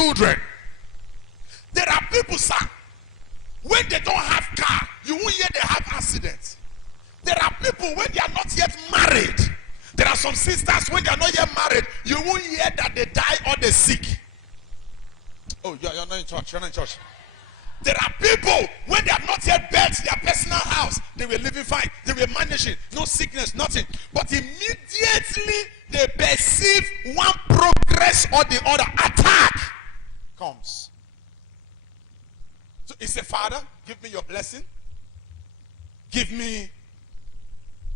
children. There are people, sir, when they don't have car, you won't hear they have accidents. There are people when they are not yet married. There are some sisters when they are not yet married, you won't hear that they die or they sick. Oh, you're not in church. You're not in church. There are people when they have not yet built their personal house, they were living fine, they were managing, no sickness, nothing. But immediately they perceive one progress or the other, attack comes. So he said, Father, give me your blessing, give me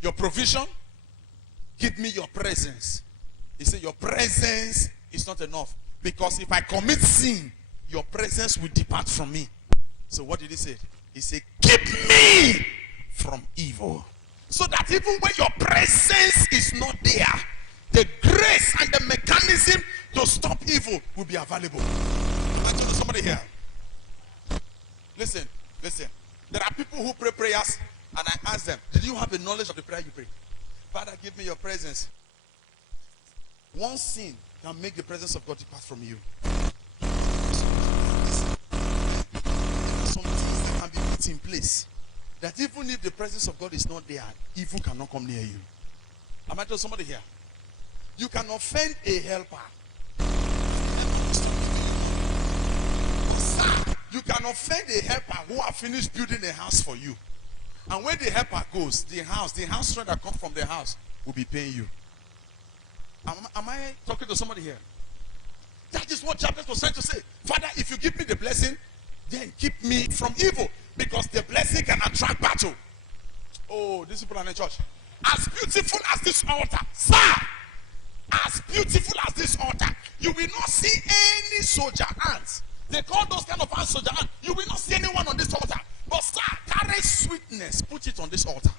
your provision, give me your presence. He said, your presence is not enough, because if I commit sin, your presence will depart from me. So what did he say? He said, keep me from evil. So that even when your presence is not there, the grace and the mechanism to stop evil will be available. I told somebody here. Listen. There are people who pray prayers, and I ask them, did you have the knowledge of the prayer you pray? Father, give me your presence. One sin can make the presence of God depart from you. Some things that can be put in place, that even if the presence of God is not there, evil cannot come near you. Am I telling somebody here? You can offend a helper. You can offend a helper who have finished building a house for you. And when the helper goes, the house rent that comes from the house will be paying you. Am I talking to somebody here? That is what Jabez was trying to say. Father, if you give me the blessing, then keep me from evil. Because the blessing can attract battle. Oh, these people are in the church. As beautiful as this altar, sir, as beautiful as this altar, you will not see any soldier ants. They call those kind of ants soldier ants. You will not see anyone on this altar. But sir, carry sweetness, put it on this altar.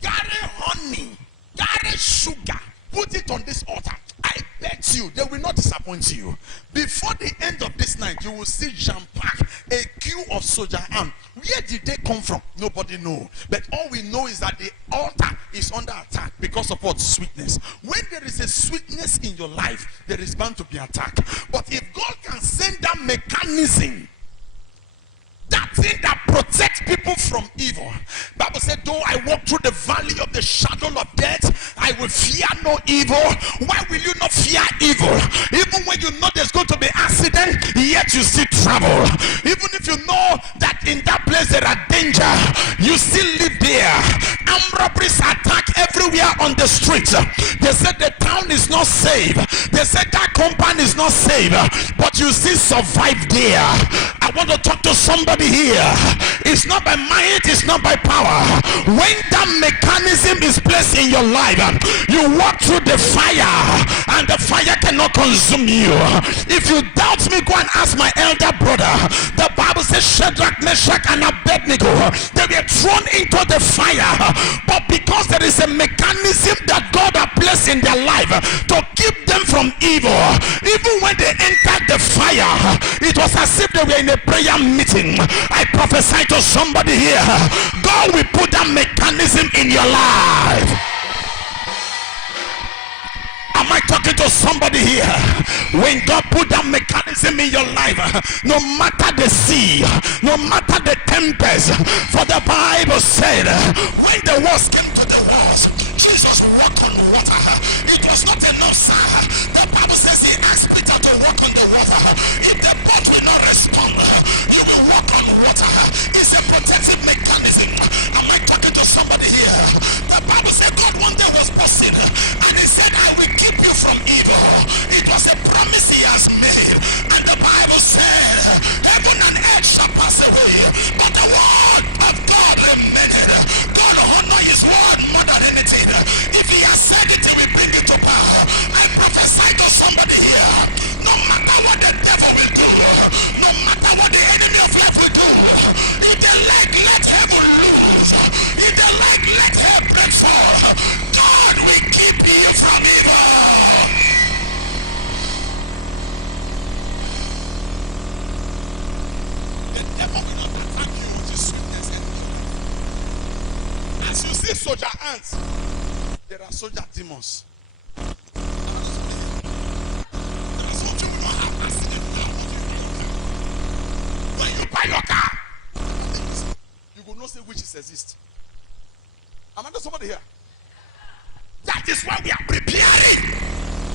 Carry honey, carry sugar, put it on this altar. I bet you they will not disappoint you. Before the end of this night, you will see jam-packed a queue of soldier ants. Where did they come from? Nobody knows. But all we know is that the altar is under attack because of what? Sweetness. When there is a sweetness in your life, there is bound to be attack. But if God can send that mechanism, that thing that protects people from evil. Bible said, though I walk through the valley of the shadow of death, I will fear no evil. Why will you not fear evil? Even when you know there's going to be accident, yet you still travel. Even if you know that in that place there are danger, you still live there. Armed robberies attack everywhere on the streets. They said the town is not safe. They said that compound is not safe, but you still survive there. I want to talk to somebody here. It's not by might, it's not by power. When that mechanism is placed in your life, you walk through the fire and the fire cannot consume you. If you doubt me, go and ask my elder brother. The Bible says Shadrach, Meshach and Abednego, they were thrown into the fire, but because there is a mechanism that God has placed in their life to keep them from evil, even when they entered the fire, it was as if they were in a prayer meeting. I prophesy to somebody here, God will put that mechanism in your life. Am I talking to somebody here? When God put that mechanism in your life, no matter the sea, no matter the tempest, for the Bible said, when the walls came to the walls, Jesus walked on water. It was not enough, sir. The Bible says he asked Peter to walk on the water. If the boat will not respond, he will walk on water. It's a protective mechanism. Am I talking to somebody here? The Bible said God one day was passing, and he said, I will keep you from evil. It was a promise he has made. And the Bible says, heaven and earth shall pass away, but the word of God remaineth. God honor his word more than anything. If he has said it, he will bring it to power. I prophesy to somebody here, no matter what the devil will do, no matter what the enemy of life will do, if they like, let heaven lose. If they like, let heaven fall. God will keep you from evil. The devil will not attack you with his sweetness and as you see soldier ants, there are soldier demons. say witches exist. Am I not somebody here? That is why we are preparing.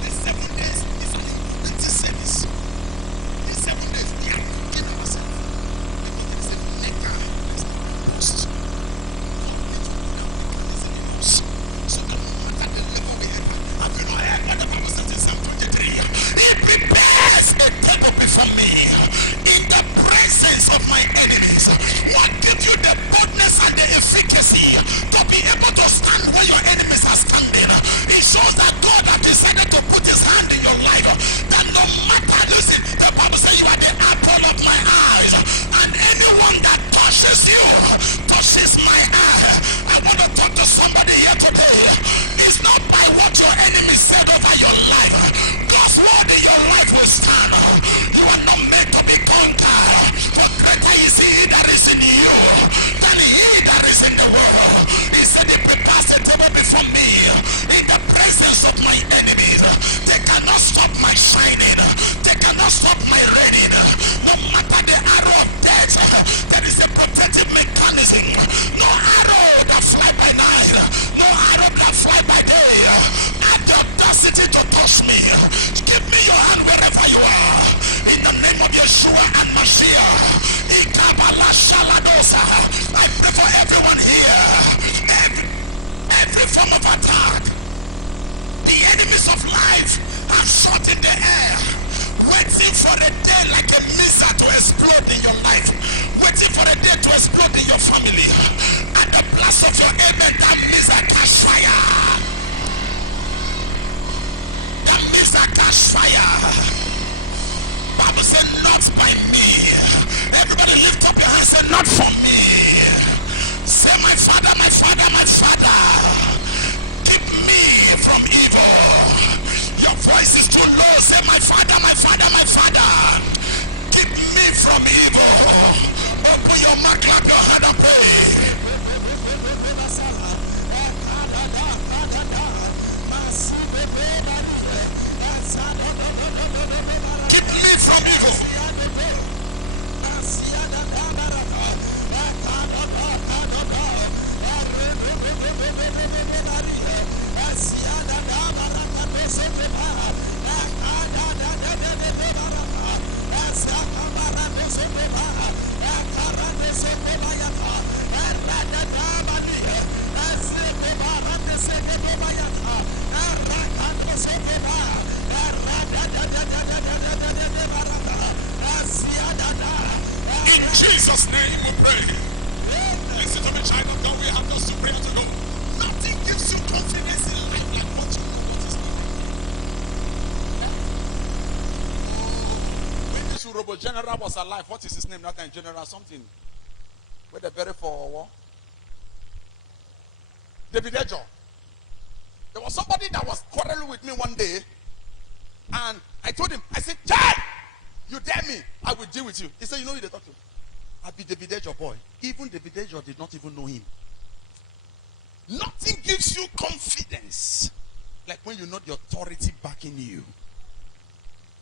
The 7 days is an emergency service. In 7 days, we are cooking ourselves. Because there is a maker that is lost. So that no matter the level we enter, have you not heard what the Bible says in Psalm 23? He prepares a table before me in the presence of my enemies. What gives you the boldness and the efficacy to be able to stand where your enemies are standing? It shows that God has decided to put his hand in your life. That no matter, listen, the Bible says you are the apple of my eyes. And anyone that touches you, touches my eye. I want to talk to somebody here today. It's not by what your enemy said over your life. God's word in your life will stand. You are not meant to be conquered. For greater is he that is in you than he that is in the world. He said he prepares a table before me in the presence of my enemies. They cannot stop my shining. They cannot stop my reigning. No matter the arrow of death, there is a protective mechanism. No arrow that fly by night. No arrow that fly by day. Have the audacity to touch me. Give me your hand wherever you are. In the name of Yeshua and Mashiach. I pray for everyone here. Every form of attack. The enemies of life are shot in the air, waiting for a day like a missile to explode in your life, waiting for a day to explode in your family. And the blast of your amen, that missile catch fire. That missile catch fire. Bible said, not by me. Everybody lift up your hands, say, not for me. Say, my Father, my Father, my Father, keep me from evil. Your voice is too low. Say, my Father, my Father, my Father, keep me from evil. Open your mouth, clap your hand and pray. Keep me from evil. In Jesus' name we pray. Listen to me, child of God, we have no superior to go. Nothing gives you confidence in life like what you know what is not. When this Robo General was alive, what is his name? Not in General something. Where they bury for war. David Ejo. There was somebody that was quarreling with me one day, and I told him, I said, Chad, you dare me, I will deal with you. He said, you know who they talk to? I'll be David Ejo boy. Even David Ejo did not even know him. Nothing gives you confidence like when you know the authority backing you.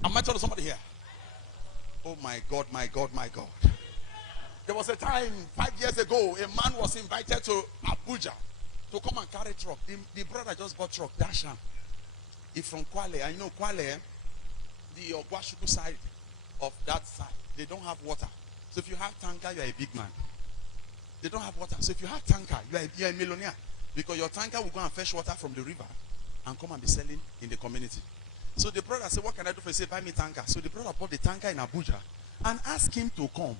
Am I telling somebody here? Oh my God, my God, my God. There was a time 5 years ago, a man was invited to Abuja to come and carry truck. The brother just bought truck, Dashan. He's from Kwale. I know Kwale, the Ogwashuku side of that side, they don't have water. So if you have tanker, you are a big man. They don't have water. So if you have tanker, you are a millionaire. Because your tanker will go and fetch water from the river and come and be selling in the community. So the brother said, what can I do for you? He said, buy me tanker. So the brother bought the tanker in Abuja and asked him to come.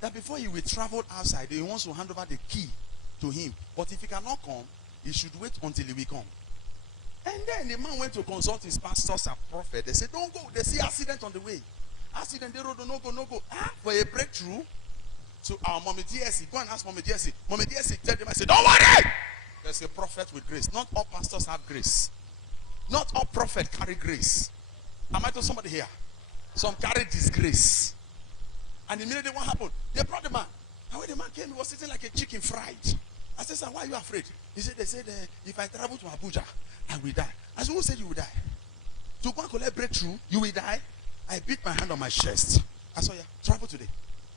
That before he will travel outside, he wants to hand over the key to him. But if he cannot come, he should wait until he will come. And then the man went to consult his pastors and prophet. They said, don't go. They see accident on the way. Accident, they road, no go. For a breakthrough. So our Mommy DSC, go and ask Mommy DSC. Mommy DSC tell them, I said, don't worry. There's a prophet with grace. Not all pastors have grace. Not all prophets carry grace. Am I to somebody here? Some carry disgrace. And immediately what happened? They brought the man. And when the man came, he was sitting like a chicken fried. I said, sir, why are you afraid? He said, they said, if I travel to Abuja, I will die. I said, who said you will die? To go and collect breakthrough, you will die? I beat my hand on my chest. I said, yeah, travel today.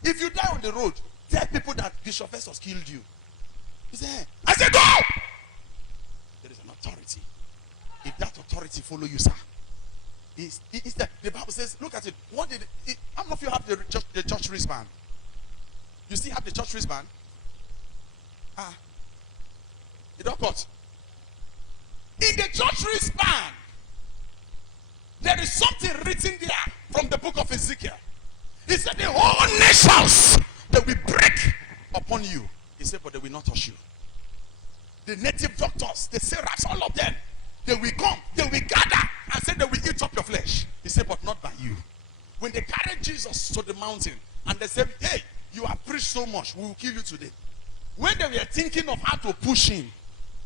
If you die on the road, tell people that Bishop Festus killed you. He said, I said, go! There is an authority. If that authority follow you, sir, is that the Bible says, look at it. What did it, how many of you have the church wristband? You still have the church wristband? You don't cut. In the church wristband, there is something written there from the book of Ezekiel. He said, the whole nations, they will break upon you. He said, but they will not touch you. The native doctors, the seraphs, all of them, they will come, they will gather and say they will eat up your flesh. He said, but not by you. When they carried Jesus to the mountain and they said, hey, you have preached so much, we will kill you today. When they were thinking of how to push him,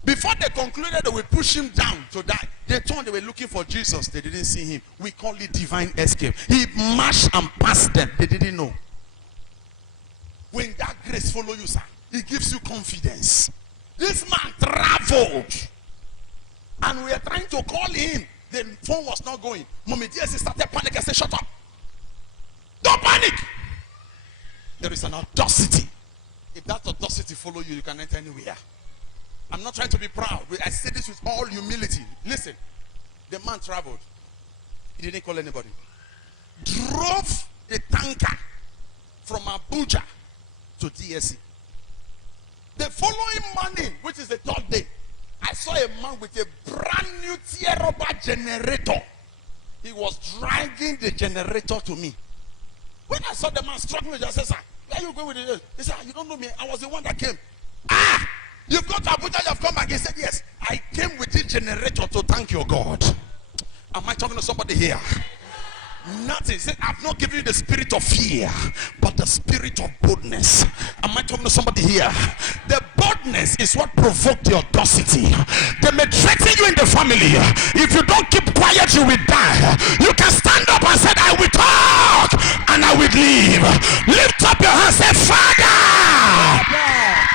before they concluded they will push him down to die, they turned, they were looking for Jesus. They didn't see him. We call it divine escape. He marched and passed them. They didn't know. When that grace follow you, sir, it gives you confidence. This man traveled. And we are trying to call him. The phone was not going. Mommy dear started panic. I said, shut up. Don't panic. There is an audacity. If that audacity follow you, you can enter anywhere. I'm not trying to be proud. I say this with all humility. Listen, the man traveled. He didn't call anybody. Drove the tanker from Abuja to DSC. The following morning, which is the third day, I saw a man with a brand new Tierra generator. He was dragging the generator to me. When I saw the man struggling, I said, sir, where are you going with it? He said, you don't know me. I was the one that came. You've got to Abuja, you've come back. He said, yes, I came with this generator to thank your God. Am I talking to somebody here? Nothing. Say, I've not given you the spirit of fear, but the spirit of boldness. Am I talking to somebody here? The boldness is what provoked the audacity. They may threaten you in the family. If you don't keep quiet, you will die. You can stand up and say, I will talk and I will leave. Lift up your hands, say, Father,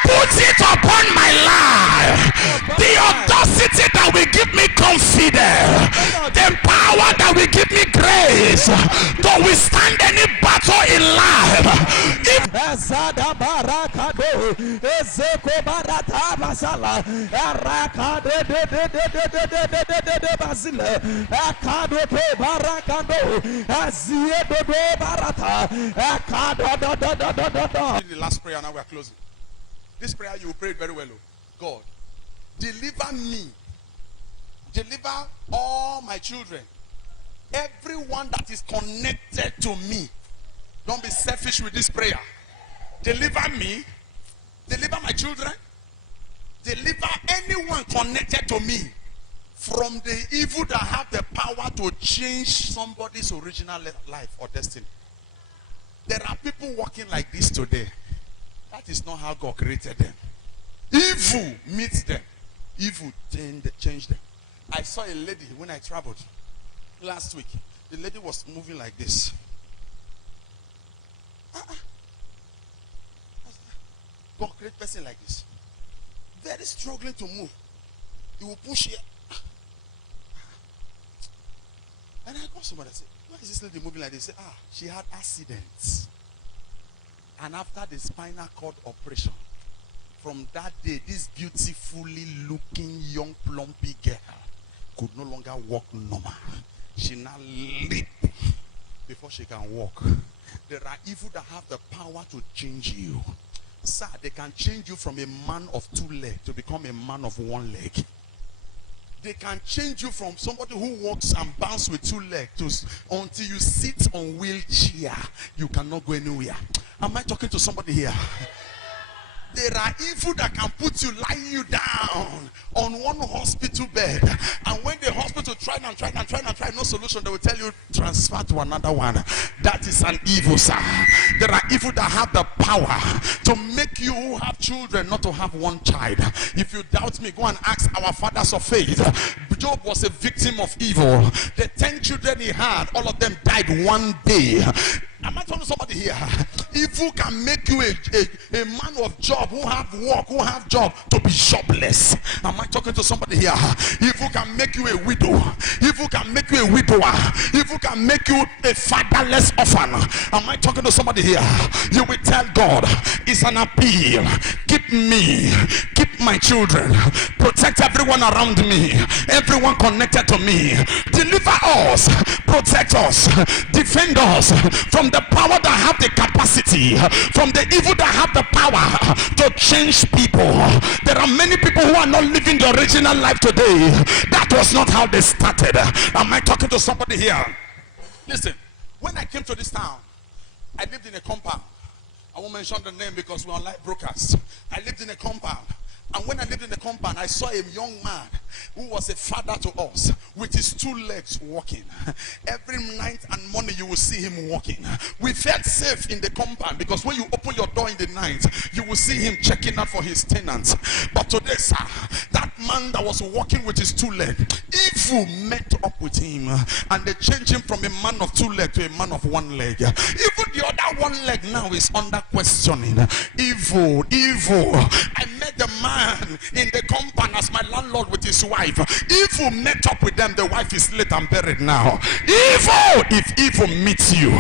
put it upon my life. The audacity that will give me confidence, the power that will give me grace to withstand any battle in life. The last prayer, now we are closing. This prayer you prayed very well. God, deliver me. Deliver all my children. Everyone that is connected to me. Don't be selfish with this prayer. Deliver me. Deliver my children. Deliver anyone connected to me from the evil that have the power to change somebody's original life or destiny. There are people walking like this today. That is not how God created them. Evil meets them. Evil changed them. I saw a lady when I traveled last week. The lady was moving like this. God create person like this. Very struggling to move. He will push here. And I got somebody that said, why is this lady moving like this? Say, she had accidents. And after the spinal cord operation, from that day, this beautifully looking young plumpy girl could no longer walk normal. She now leap before she can walk. There are evil that have the power to change you. Sir, they can change you from a man of 2 legs to become a man of 1 leg. They can change you from somebody who walks and bounces with 2 legs to until you sit on wheelchair. You cannot go anywhere. Am I talking to somebody here? There are evil that can put you, lying you down on one hospital bed. And when the hospital tried, no solution, they will tell you, transfer to another one. That is an evil, sir. There are evil that have the power to make you who have children not to have 1 child. If you doubt me, go and ask our fathers of faith. Job was a victim of evil. The 10 children he had, all of them died one day. Am I talking to somebody here? Evil can make you a man of job who have work, who have job, to be jobless. Am I talking to somebody here? Evil can make you a widow. Evil can make you a widower. Evil evil can make you a fatherless orphan. Am I talking to somebody here? You will tell God, it's an appeal. Keep me, keep my children, protect everyone around me, everyone connected to me. Deliver us, protect us, defend us from the power that have the capacity, from the evil that have the power to change people. There are many people who are not living the original life today. That was not how they started. Am I talking to somebody here? Listen, when I came to this town, I lived in a compound. I won't mention the name because we're on live broadcast. I lived in a compound. And when I lived in the compound, I saw a young man who was a father to us with his 2 legs walking. Every night and morning you will see him walking. We felt safe in the compound because when you open your door in the night, you will see him checking out for his tenants. But today, sir, that man that was walking with his 2 legs, evil met up with him and they changed him from a man of 2 legs to a man of 1 leg. Even the other 1 leg now is under questioning. Evil. I met the man in the compound as my landlord with his wife. Evil met up with them. The wife is late and buried now. Evil, if evil meets you,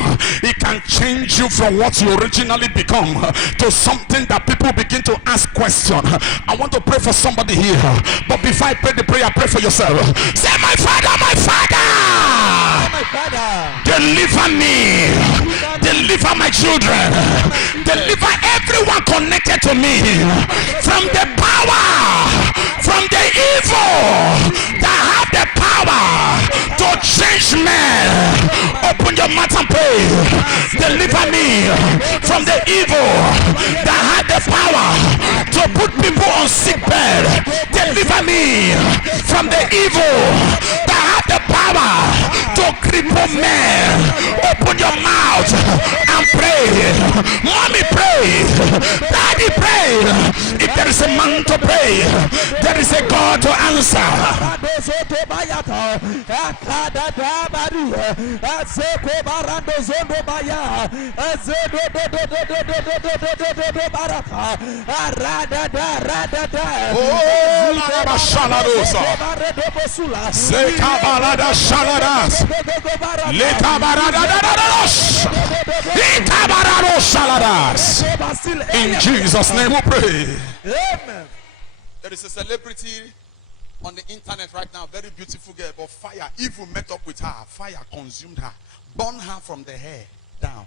it can change you from what you originally become to something that people begin to ask questions. I want to pray for somebody here, but before I pray the prayer, pray for yourself. Say, my father, deliver me, deliver my children, deliver everyone connected to me from the power, from the evil that have the power to change men. Open your mouth and pray. Deliver me from the evil that had the power to put people on sick bed. Deliver me from the evil that had the power to cripple men. Open your mouth and pray. Mommy, pray. Daddy, pray. If there is a man to pray, there is a God to answer. In Jesus' name we pray. Amen. There is a celebrity on the internet right now, very beautiful girl, but fire, evil met up with her. Fire consumed her, burned her from the hair down.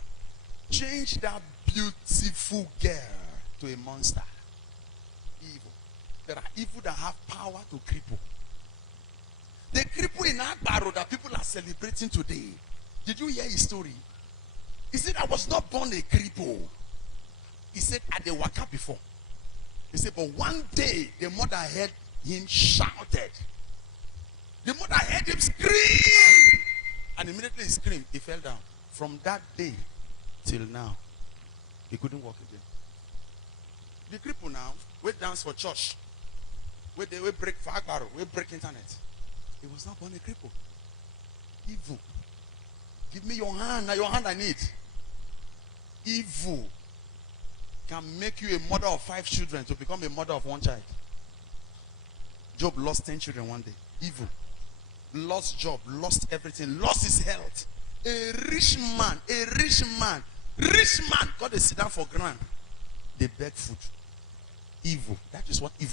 Change that beautiful girl to a monster. Evil. There are evil that have power to cripple. The cripple in Agbaro that people are celebrating today. Did you hear his story? He said, I was not born a cripple. He said, I did waka before. He said, but one day the mother heard him shouted. The mother heard him scream. And immediately he screamed. He fell down. From that day till now, he couldn't walk again. The cripple now, we dance for church. We break for Agbaro. We break internet. He was not born a cripple. Evil. Give me your hand. Now your hand I need. Evil can make you a mother of 5 children to become a mother of 1 child. Job lost 10 children one day. Evil. Lost job, lost everything, lost his health. A rich man got to sit down for ground. They beg food. Evil. That is what evil